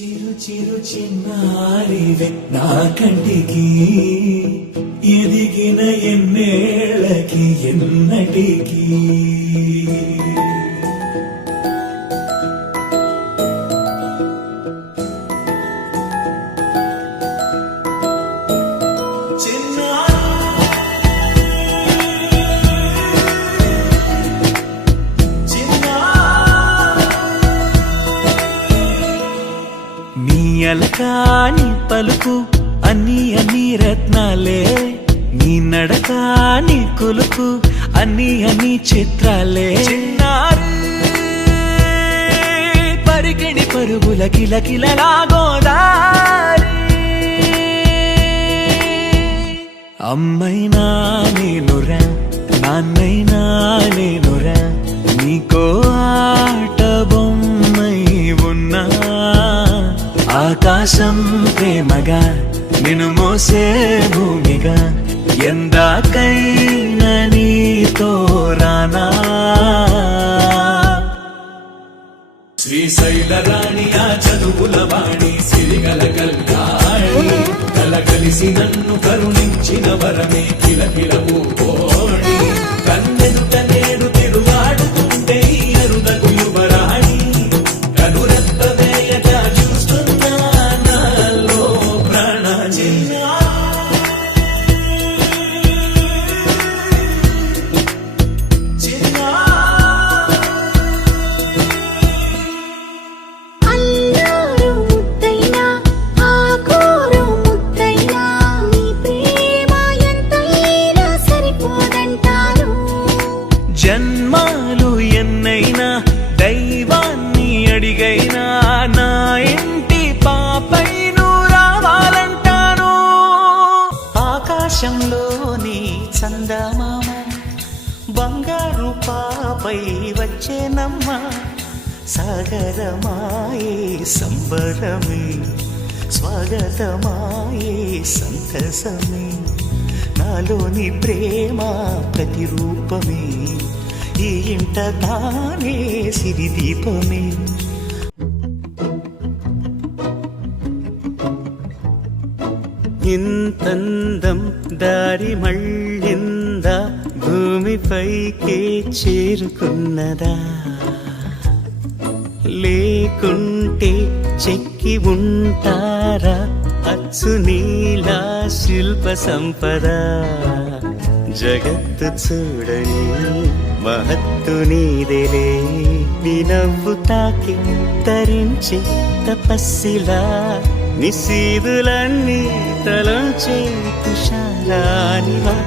చిరు చిరు చిన్నారివే నా కంటికి ఎదిగిన ఎన్నేళ్ళకి ఎన్నటికి అలకాని పలుకు అన్ని అన్ని రత్నాలే నీ నడకాని కొలుకు అన్ని అన్ని చిత్రాలే పరికిణి పరుగుల కిలకిలలాగోదారి అమ్మైనా నేనురా నాన్నైనా నేనురా నీకో ఆట బొమ్మై ఉన్నా ఆకాశం ప్రేమగా నిన్ను మోసే భూమిగా ఎందాకైనా నీతో రానా శ్రీశైల రాణి ఆ చదువుల వాణి సిరిగల కల్యాణి కలగలిసి నన్ను కరుణించిన వరమే కిలకిలవు కోణి కన్నెదుట నేడు తిరుగాడుతుంటే అరుదకు యువరాణి కనురెప్ప వేయట చూస్తున్నా నాలో ప్రాణ జన్మాలు ఎన్నైనా దైవాన్ని అడిగైనా నా ఇంటి పాపై నువ్వు రావాలంటాను ఆకాశంలోని చందమామ బంగారు పాపై వచ్చేనమ్మ సాగరమాయే సంబరమే స్వాగతమాయే సంతసమే నాలోని ప్రేమ ప్రతిరూపమే ఈ ఇంట తానే సిరిదీపమే ఇంతందం దారి మళ్ళిందా భూమిపైకే చేరుకున్నదా లేకుంటే చెక్కి ఉంటారా అచ్చు నీలా శిల్ప సంపద జగత్తు చూడని మహత్తు నీదేలే నీ నవ్వు తాకి తరించి తపస్సిలా నిశీదులన్నీ తలంచే తుషారానివా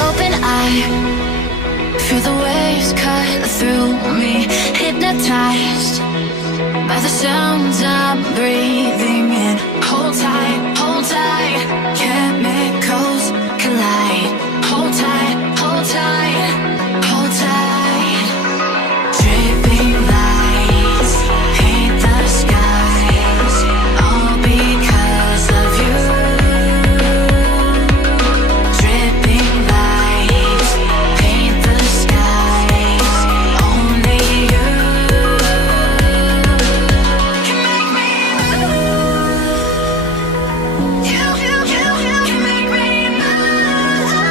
Open eye, feel the waves cut through me, hypnotized by the sounds I'm breathing in. Hold tight, chemicals collide. Hold tight, hold tight, hold tight. Dripping lights paint the skies, all because of you. Dripping lights paint the skies, only you can make me move. You can make me move.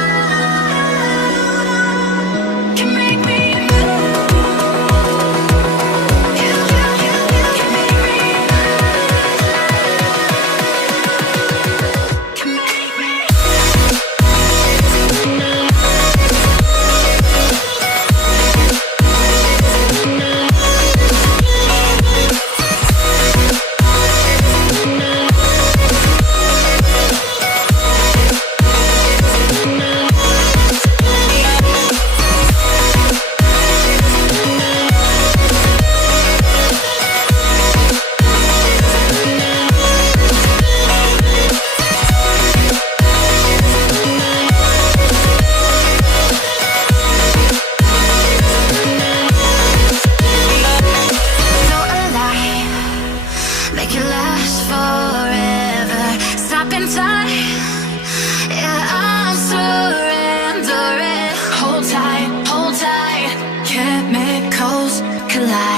could last forever. Stop in time. Yeah, I'm surrendering. Hold tight, hold tight. Chemicals collide.